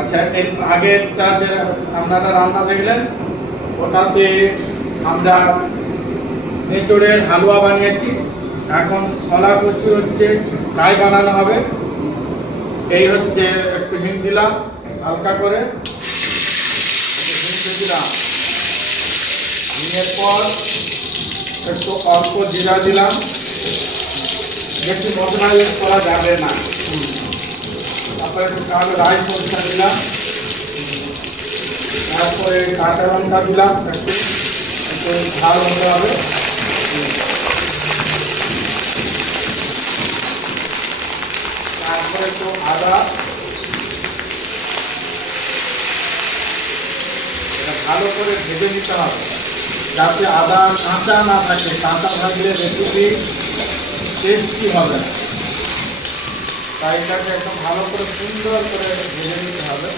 আচ্ছা, এর আগেরটা যে আপনারা রান্না দেখলেন ওটাতে আমরা এঁচোড়ের হালুয়া বানিয়েছি। এখন ছোলা কচু হচ্ছে চাই বানানো হবে। এই হচ্ছে একটু হিং দিলাম হালকা করে, হিং দিলাম, হিঙের পর একটু অল্প জিরা দিলাম, বেশি মশলা ইউজ করা যাবে না। তারপরে একটু কালো রাই মশলা দিলাম, তারপরে কাঁচা লঙ্কা দিলাম, একটু একটু ঝাল হতে হবে। তারপরে একটু আদা, এটা ভালো করে ভেজে নিতে হবে যাতে আদা কাঁচা না থাকে। কাঁচা থাকলে রেসিপি টেস্টি হবে না। তাই এটাকে একদম ভালো করে সুন্দর করে ভেজে নিতে হবে।